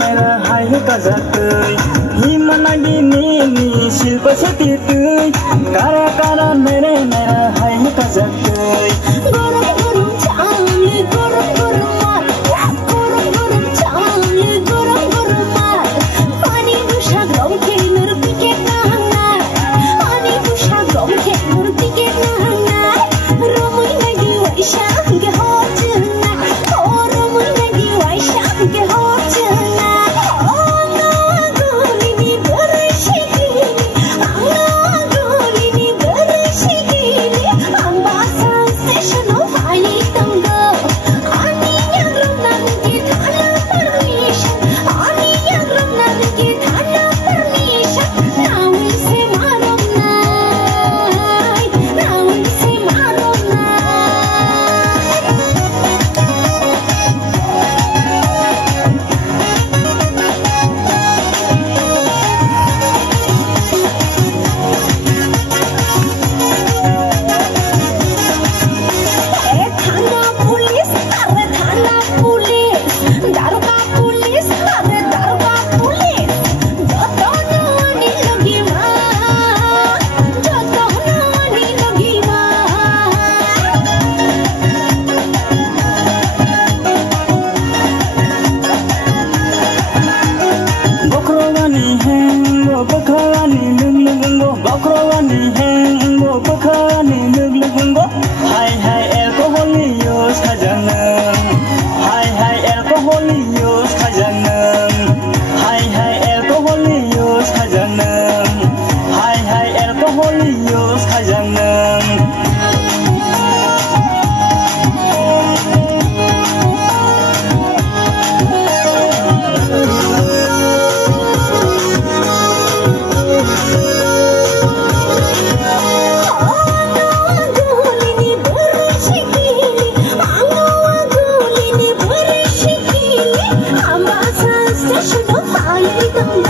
मेरा हाय कजातै हिमनागी नी शिल्प सतीतै कारा कारा मेरा हाय कजातै गरम गरम चामले गरम गरम मार गरम गरम चामले गरम गरम मार पानी बुशा ग्रौखे मूर्ति के नाना पानी बुशा ग्रौखे मूर्ति के नाना रमुई नगी वैशा के होचना ओ रमुई नगी वैशा के होचना ओ ना गोलिनी बरशिकी आना गोलिनी बरशिकी ambasa station of high tango ani yagrum nange thana permission ani yagrum nange thana permission now we say marom nai now we say marom nai थाना पुलिस अरे थाना पुलिस दारोगा पुलिस अरे दारोगा पुलिस जतो नानी लगी मां जतो नानी लगी बकरवानी हैंगो बकरवानी लुगलुगुंगो बकरवानी हैंगो बकरवानी लुगलुगुंगो हाय हाय एल्कोहल यूज खजानम हाय हाय एल्कोहल यूज खजानम हाय हाय एल्कोहल यूज खजानम हाय हाय एल्कोहल यूज खजानम गोलिनी बरशिकी गोलिनी बरशिकी ambasa station of high tango